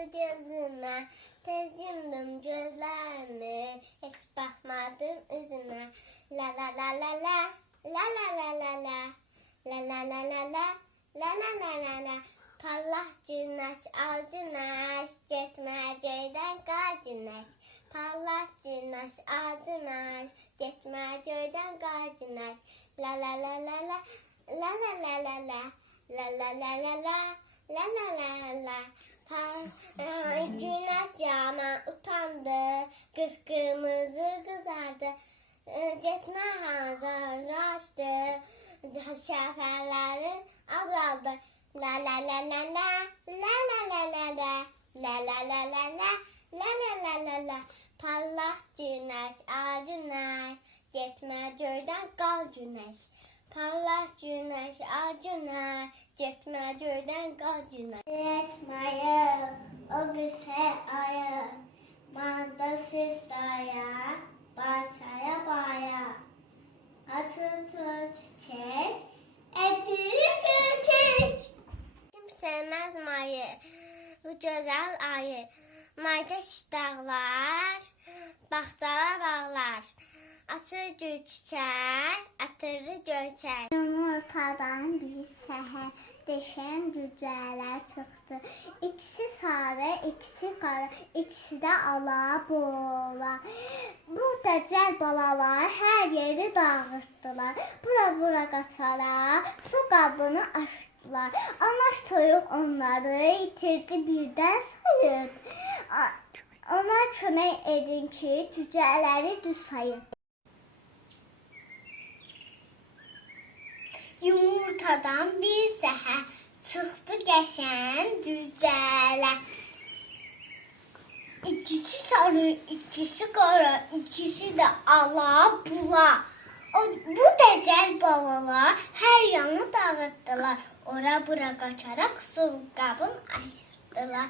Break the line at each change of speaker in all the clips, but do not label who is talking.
Açıldı gözüme, tez yumdum gözlerimi, hiç bakmadım üzüne. La la la la la, la la la la la, la la la la la, la la la la la. Pallah cünaç, al cünaç, getmə göydən qacınaç. Pallah cünaç, al cünaç, getmə göydən qacınaç. La la la la la, la la la la la, la la la la la, la la la. Güneş yağma utandı, gık kızardı. Cetme hazırlaştı, şeferlerin azaldı. La la la la la, la la la la la, la la la la la, la la la la la. Parlah güneş, ağ güneş, Getmə göydən qal günəş, parlaq günəş, ağ günəş, getmə göydən qal günəş. Atı çiçek, etiri göçek. Kim sevmez mayı, bu güzel ayı. Mayda dağlar, bağçalar bağlar. Açır gül çiçək, atırı göyçək. Yumurtadan bir səhər deşən cücələr çıxdı. İkisi sarı, ikisi qara, ikisi də ala bola. Bu dəcəl balalar hər yeri dağıtdılar. Bura bura qaçaraq su qabını açdılar. Ana toyuq onları itirdi birdən sayıb. Ona kömək edin ki, cücələri düz sayın. Yumurtadan bir səhər çıxdı qəşəng cücələr. İkisi sarı, ikisi qara, ikisi də ala bula. O bu dəcəl balalar hər yanı dağıtdılar. Ora bura qaçaraq su qabın açırdılar.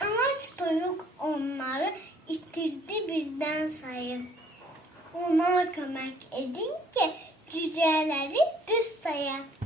Anaç toyuq onları itirdi birdən sayın. Ona kömək edin ki, cücələri düz sayaq.